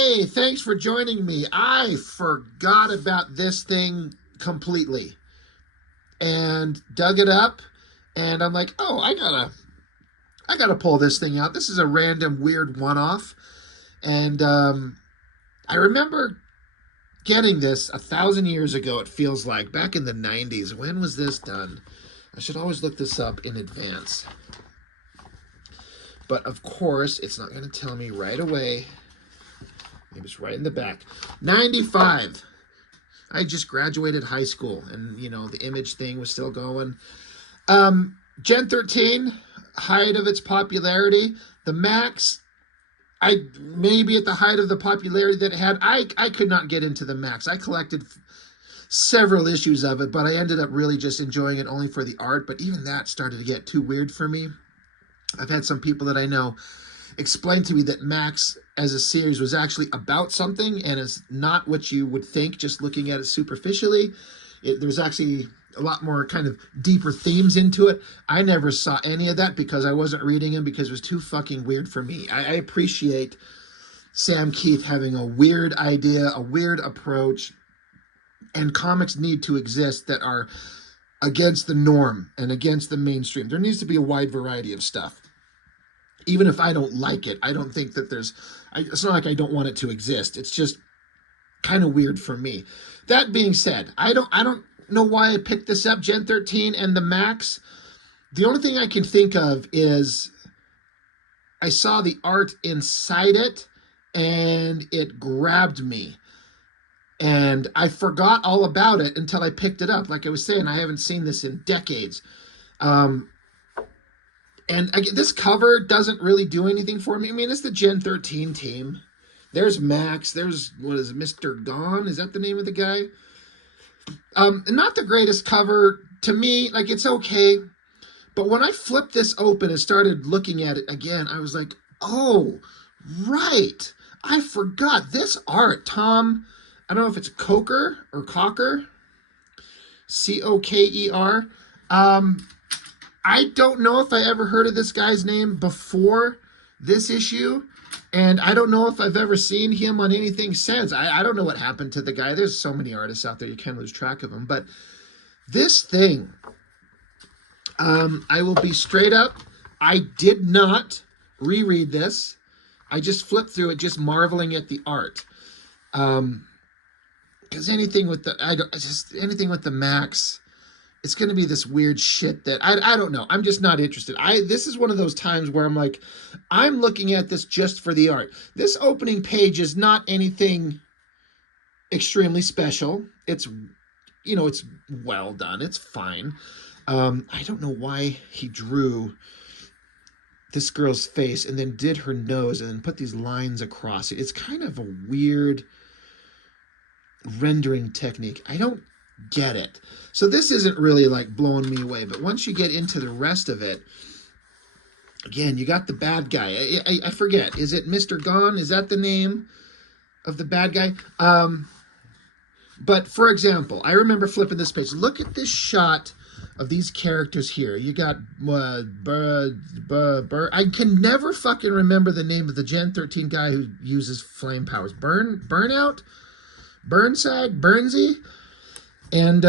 Hey, thanks for joining me. I forgot about this thing completely and dug it up, and I'm like, oh, I gotta pull this thing out. This is a random weird one-off. And I remember getting this 1,000 years ago, it feels like, back in the 90s. When was this done? I should always look this up in advance. But of course, it's not going to tell me right away. Maybe it's right in the back. 95. I just graduated high school, and, you know, the image thing was still going. Gen 13, height of its popularity. The Maxx, maybe at the height of the popularity that it had, I could not get into the Maxx. I collected several issues of it, but I ended up really just enjoying it only for the art. But even that started to get too weird for me. I've had some people that I know explain to me that Maxx as a series was actually about something and is not what you would think just looking at it superficially. There's actually a lot more kind of deeper themes into it. I never saw any of that because I wasn't reading them because it was too fucking weird for me. I appreciate Sam Keith having a weird idea, a weird approach, and comics need to exist that are against the norm and against the mainstream. There needs to be a wide variety of stuff. Even if I don't like it, I don't think that it's not like I don't want it to exist. It's just kind of weird for me. That being said, I don't know why I picked this up, Gen 13 and the Maxx. The only thing I can think of is I saw the art inside it and it grabbed me. And I forgot all about it until I picked it up. Like I was saying, I haven't seen this in decades. This cover doesn't really do anything for me. I mean, it's the Gen 13 team. There's Max. There's, what is it, Mr. Gone? Is that the name of the guy? Not the greatest cover to me. Like, it's okay. But when I flipped this open and started looking at it again, I was like, oh, right. I forgot this art. Tomm, I don't know if it's Coker or Cocker. C-O-K-E-R. I don't know if I ever heard of this guy's name before this issue, and I don't know if I've ever seen him on anything since. I don't know what happened to the guy. There's so many artists out there, you can't lose track of them. But this thing, I will be straight up, I did not reread this. I just flipped through it, just marveling at the art. Because anything with the Maxx, it's going to be this weird shit that I don't know. I'm just not interested. This is one of those times where I'm like, I'm looking at this just for the art. This opening page is not anything extremely special. It's, you know, it's well done. It's fine. I don't know why he drew this girl's face and then did her nose and then put these lines across it. It's kind of a weird rendering technique. I don't get it. So this isn't really like blowing me away, but once you get into the rest of it, again, you got the bad guy. I forget, is it Mr. Gone? Is that the name of the bad guy? But for example, I remember flipping this page. Look at this shot of these characters here. You got I can never fucking remember the name of the Gen 13 guy who uses flame powers. Burnout? Burnside? Burnsy? And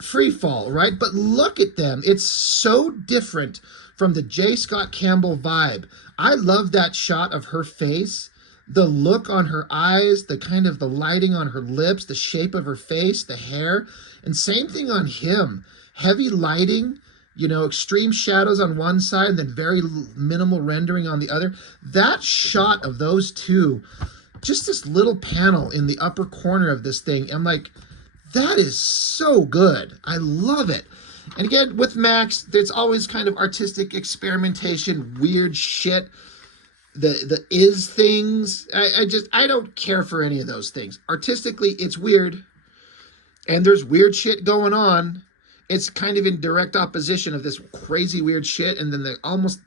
Free Fall, right? But look at them. It's so different from the J. Scott Campbell vibe. I love that shot of her face, the look on her eyes, the kind of the lighting on her lips, the shape of her face, the hair. And same thing on him. Heavy lighting, you know, extreme shadows on one side and then very minimal rendering on the other. That shot of those two, just this little panel in the upper corner of this thing, I'm like, that is so good. I love it. And again, with Maxx, there's always kind of artistic experimentation, weird shit, the is things. I don't care for any of those things. Artistically, it's weird, and there's weird shit going on. It's kind of in direct opposition of this crazy weird shit, and then the almost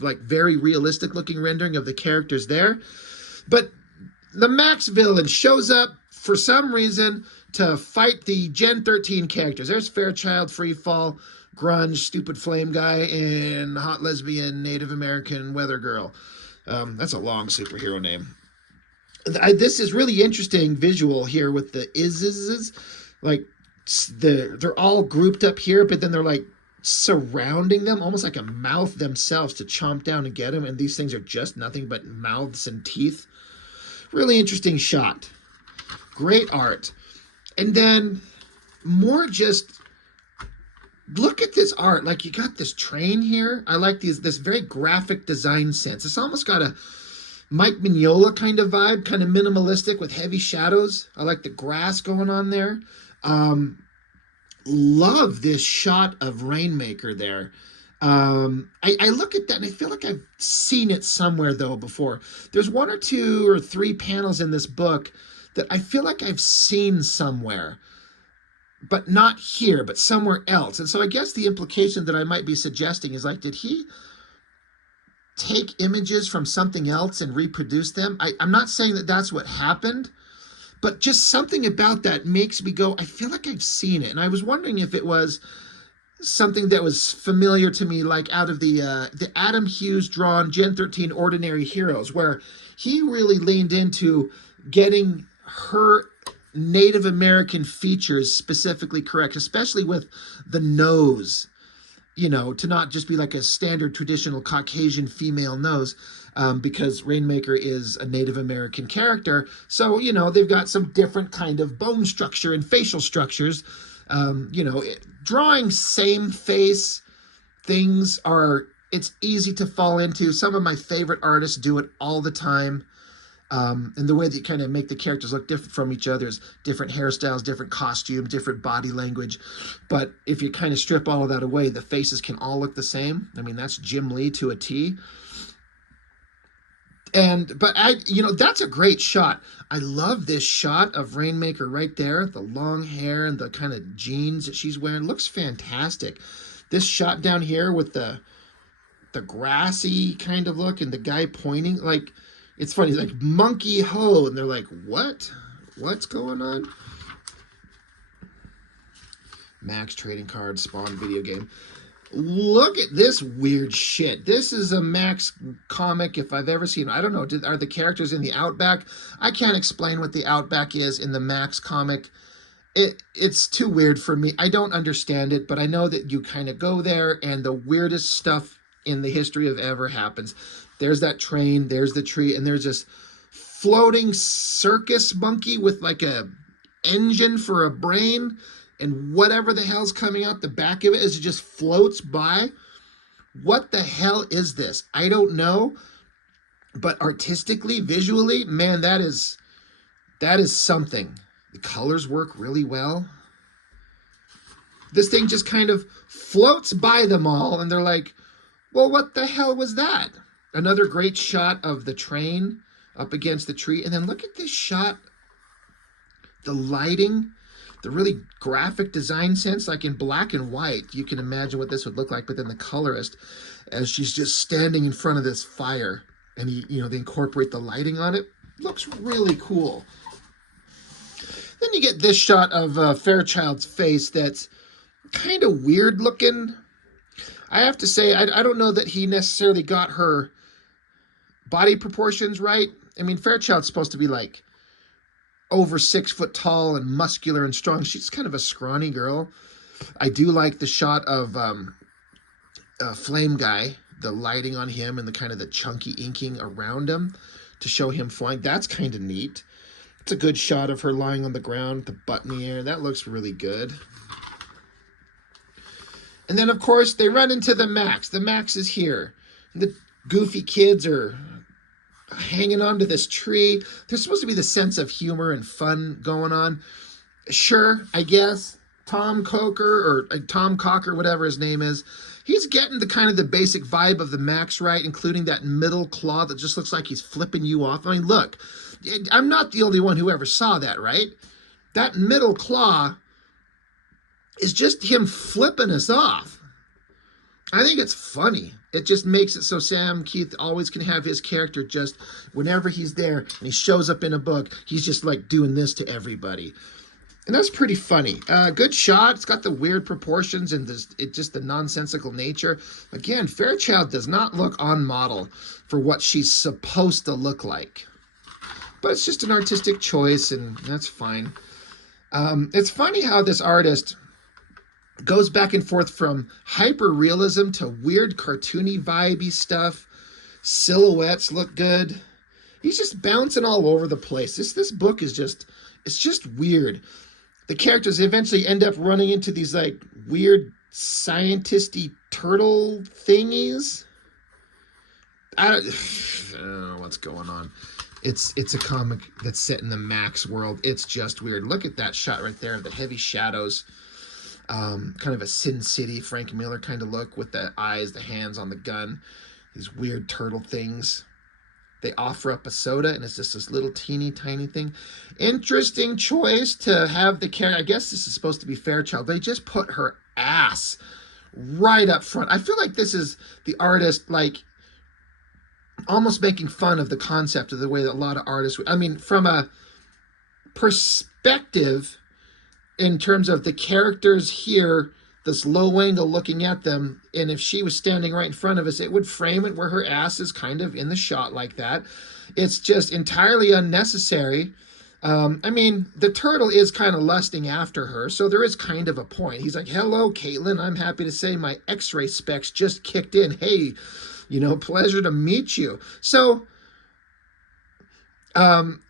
like very realistic looking rendering of the characters there. But the Maxx villain shows up for some reason to fight the Gen 13 characters. There's Fairchild, Freefall, Grunge, Stupid Flame Guy, and Hot Lesbian Native American Weather Girl. That's a long superhero name. This is really interesting visual here with the is like they're all grouped up here, but then they're like surrounding them, almost like a mouth themselves to chomp down and get them. And these things are just nothing but mouths and teeth. Really interesting shot. Great art. And then more just look at this art. Like, you got this train here. I like this very graphic design sense. It's almost got a Mike Mignola kind of vibe, kind of minimalistic with heavy shadows. I like the grass going on there. Love this shot of Rainmaker there. I look at that and I feel like I've seen it somewhere though before. There's 1 or 2 or 3 panels in this book that I feel like I've seen somewhere, but not here, but somewhere else. And so I guess the implication that I might be suggesting is like, did he take images from something else and reproduce them? I'm not saying that that's what happened, but just something about that makes me go, I feel like I've seen it. And I was wondering if it was something that was familiar to me, like out of the Adam Hughes drawn Gen 13 Ordinary Heroes, where he really leaned into getting her Native American features specifically correct, especially with the nose, you know, to not just be like a standard traditional Caucasian female nose, because Rainmaker is a Native American character. So, you know, they've got some different kind of bone structure and facial structures. You know, drawing same face things it's easy to fall into. Some of my favorite artists do it all the time. And the way that you kind of make the characters look different from each other is different hairstyles, different costume, different body language. But if you kind of strip all of that away, the faces can all look the same. I mean, that's Jim Lee to a T. But you know, that's a great shot. I love this shot of Rainmaker right there. The long hair and the kind of jeans that she's wearing looks fantastic. This shot down here with the grassy kind of look and the guy pointing, like, it's funny. He's like, monkey ho. And they're like, what? What's going on? Maxx trading card, Spawn video game. Look at this weird shit. This is a Maxx comic if I've ever seen. I don't know. Are the characters in the Outback? I can't explain what the Outback is in the Maxx comic. It's too weird for me. I don't understand it, but I know that you kind of go there and the weirdest stuff in the history of ever happens. There's that train, there's the tree, and there's this floating circus monkey with like a engine for a brain, and whatever the hell's coming out the back of it is it just floats by. What the hell is this? I don't know, but artistically, visually, man, that is something. The colors work really well. This thing just kind of floats by them all, and they're like, well, what the hell was that? Another great shot of the train up against the tree. And then look at this shot. The lighting, the really graphic design sense, like in black and white. You can imagine what this would look like. But then the colorist, as she's just standing in front of this fire, and they incorporate the lighting on it, looks really cool. Then you get this shot of Fairchild's face that's kind of weird looking. I have to say, I don't know that he necessarily got her body proportions right. I mean, Fairchild's supposed to be like over 6 foot tall and muscular and strong. She's kind of a scrawny girl. I do like the shot of Flame Guy, the lighting on him and the kind of the chunky inking around him to show him flying. That's kind of neat. It's a good shot of her lying on the ground, the butt in the air. That looks really good. And then, of course, they run into the Maxx. The Maxx is here. The goofy kids are hanging onto this tree. There's supposed to be the sense of humor and fun going on. Sure, I guess. Tomm Coker, or Tomm Coker, whatever his name is, he's getting the kind of the basic vibe of the Maxx right, including that middle claw that just looks like he's flipping you off. I mean, look, I'm not the only one who ever saw that, right? That middle claw is just him flipping us off. I think it's funny. It just makes it so Sam Keith always can have his character just, whenever he's there and he shows up in a book, he's just like doing this to everybody. And that's pretty funny. Good shot. It's got the weird proportions and just the nonsensical nature. Again, Fairchild does not look on model for what she's supposed to look like. But it's just an artistic choice, and that's fine. It's funny how this artist goes back and forth from hyper-realism to weird cartoony vibey stuff. Silhouettes look good. He's just bouncing all over the place. This book is it's just weird. The characters eventually end up running into these like weird scientisty turtle thingies. I don't know what's going on. It's a comic that's set in the Maxx world. It's just weird. Look at that shot right there, the heavy shadows. Kind of a Sin City, Frank Miller kind of look with the eyes, the hands on the gun. These weird turtle things. They offer up a soda, and it's just this little teeny tiny thing. Interesting choice to have the character. I guess this is supposed to be Fairchild. They just put her ass right up front. I feel like this is the artist, like, almost making fun of the concept of the way that a lot of artists... I mean, from a perspective, in terms of the characters here, this low angle looking at them, and if she was standing right in front of us, it would frame it where her ass is kind of in the shot like that. It's just entirely unnecessary. I mean, the turtle is kind of lusting after her, so there is kind of a point. He's like, hello, Caitlin, I'm happy to say my x-ray specs just kicked in. Hey, pleasure to meet you. So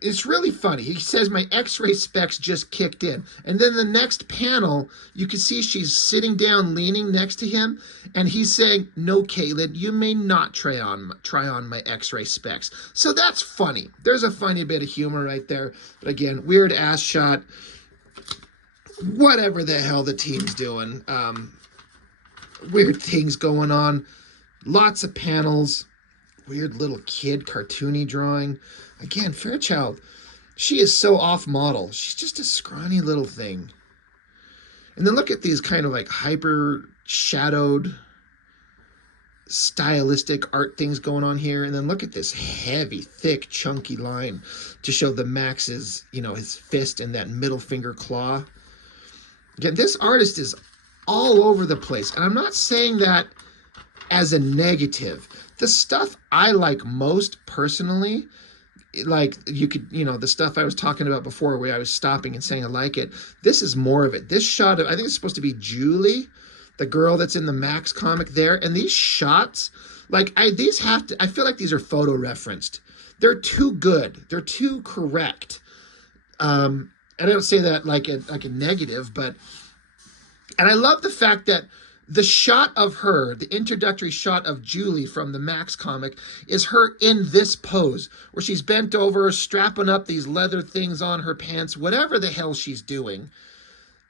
it's really funny. He says my x-ray specs just kicked in. And then the next panel, you can see she's sitting down, leaning next to him. And he's saying, no, Caitlin, you may not try on my x-ray specs. So that's funny. There's a funny bit of humor right there. But again, weird ass shot. Whatever the hell the team's doing. Weird things going on. Lots of panels. Weird little kid cartoony drawing. Again, Fairchild, she is so off model. She's just a scrawny little thing. And then look at these kind of like hyper shadowed stylistic art things going on here. And then look at this heavy, thick, chunky line to show the Max's, his fist and that middle finger claw. Again, this artist is all over the place. And I'm not saying that as a negative. The stuff I like most personally, like you could, the stuff I was talking about before where I was stopping and saying I like it, this is more of it. This shot of, I think it's supposed to be Julie, the girl that's in the Maxx comic there. And these shots, like I feel like these are photo referenced. They're too good. They're too correct. And I don't say that like a negative, but, and I love the fact that the shot of her, the introductory shot of Julie from the Maxx comic, is her in this pose, where she's bent over, strapping up these leather things on her pants, whatever the hell she's doing.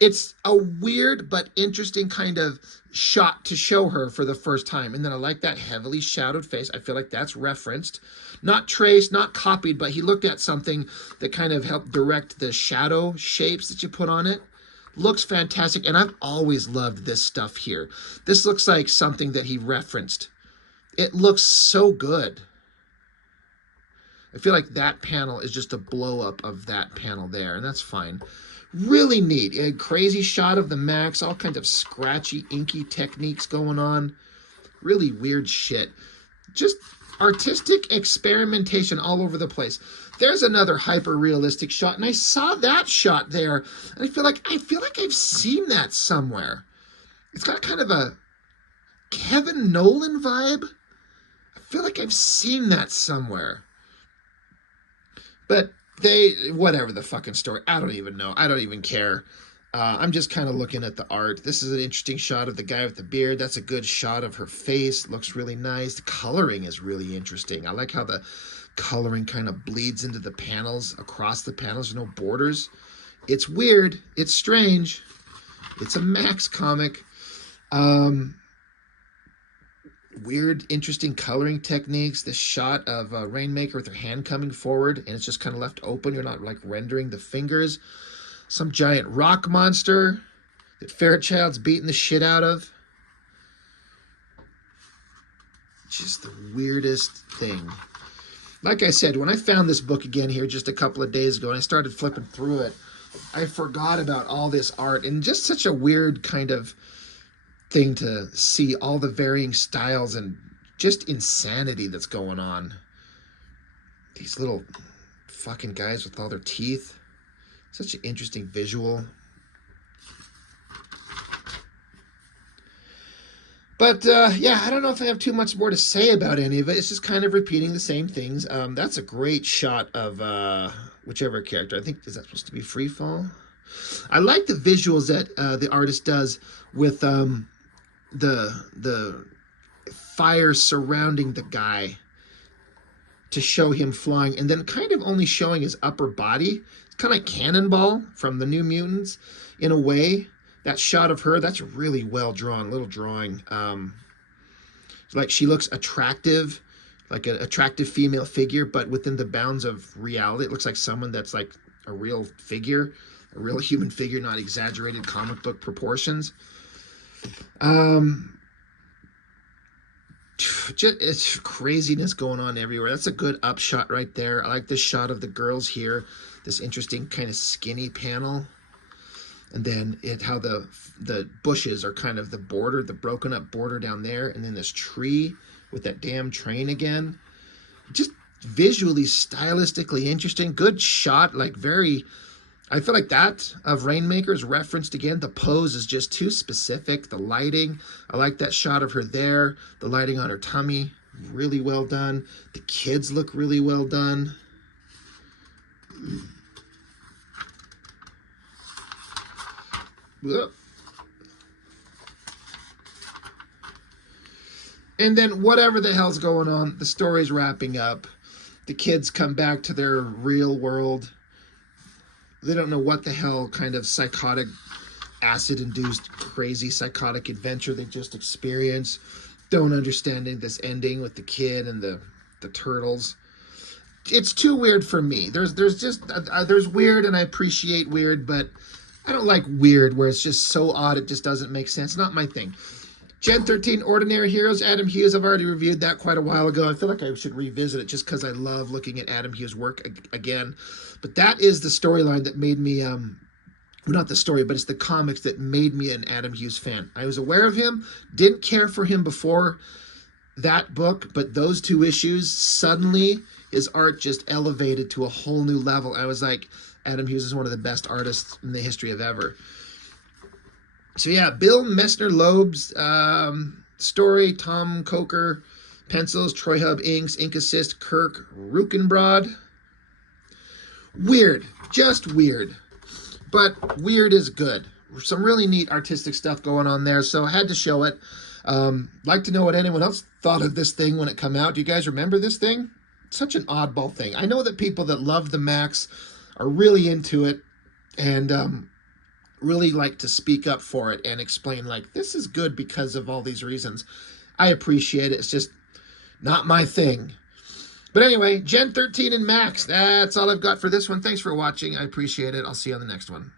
It's a weird but interesting kind of shot to show her for the first time. And then I like that heavily shadowed face. I feel like that's referenced. Not traced, not copied, but he looked at something that kind of helped direct the shadow shapes that you put on it. Looks fantastic, and I've always loved this stuff here. This looks like something that he referenced. It looks so good. I feel like that panel is just a blow-up of that panel there, and that's fine. Really neat. A crazy shot of the Maxx, all kinds of scratchy, inky techniques going on. Really weird shit. Just artistic experimentation all over the place. There's another hyper-realistic shot, and I saw that shot there, and I feel like I've seen that somewhere. It's got kind of a Kevin Nolan vibe. I feel like I've seen that somewhere. But whatever the fucking story, I don't even know. I don't even care. I'm just kind of looking at the art. This is an interesting shot of the guy with the beard. That's a good shot of her face. Looks really nice. The coloring is really interesting. I like how the coloring kind of bleeds into the panels, across the panels, no borders. It's weird. It's strange. It's a Maxx comic. Weird, interesting coloring techniques. This shot of Rainmaker with her hand coming forward, and it's just kind of left open. You're not like rendering the fingers. Some giant rock monster that Fairchild's beating the shit out of. Just the weirdest thing. Like I said, when I found this book again here just a couple of days ago and I started flipping through it, I forgot about all this art, and just such a weird kind of thing to see all the varying styles and just insanity that's going on. These little fucking guys with all their teeth. Such an interesting visual. But yeah, I don't know if I have too much more to say about any of it. It's just kind of repeating the same things. That's a great shot of whichever character. I think, is that supposed to be Free Fall? I like the visuals that the artist does with the fire surrounding the guy to show him flying, and then kind of only showing his upper body. It's kind of like Cannonball from the New Mutants in a way. That shot of her, that's really well drawn, little drawing. Like she looks attractive, like an attractive female figure, but within the bounds of reality. It looks like someone that's like a real figure, a real human figure, not exaggerated comic book proportions. It's craziness going on everywhere. That's a good upshot right there. I like this shot of the girls here, this interesting kind of skinny panel. And then how the bushes are kind of the border, the broken up border down there. And then this tree with that damn train again. Just visually, stylistically interesting. Good shot, like very... I feel like that of Rainmaker is referenced again. The pose is just too specific. The lighting, I like that shot of her there. The lighting on her tummy, really well done. The kids look really well done. And then whatever the hell's going on, the story's wrapping up. The kids come back to their real world. They don't know what the hell kind of psychotic, acid-induced, crazy psychotic adventure they just experienced. Don't understand this ending with the kid and the turtles. It's too weird for me. There's weird, and I appreciate weird, but I don't like weird where it's just so odd it just doesn't make sense. Not my thing. Gen 13 Ordinary Heroes, Adam Hughes. I've already reviewed that quite a while ago. I feel like I should revisit it just because I love looking at Adam Hughes' work again. But that is the storyline that made me, well, not the story, but it's the comics that made me an Adam Hughes fan. I was aware of him, didn't care for him before that book, but those two issues, suddenly his art just elevated to a whole new level. I was like, Adam Hughes is one of the best artists in the history of ever. So yeah, Bill Messner-Loeb's story, Tomm Coker, pencils, Troy Hub inks, ink assist, Kirk Rukenbrod. Weird, just weird, but weird is good. Some really neat artistic stuff going on there, so I had to show it. Like to know what anyone else thought of this thing when it came out. Do you guys remember this thing? Such an oddball thing. I know that people that love the Maxx are really into it, and really like to speak up for it and explain, like, this is good because of all these reasons. I appreciate it. It's just not my thing. But anyway, Gen 13 and MAXX. That's all I've got for this one. Thanks for watching. I appreciate it. I'll see you on the next one.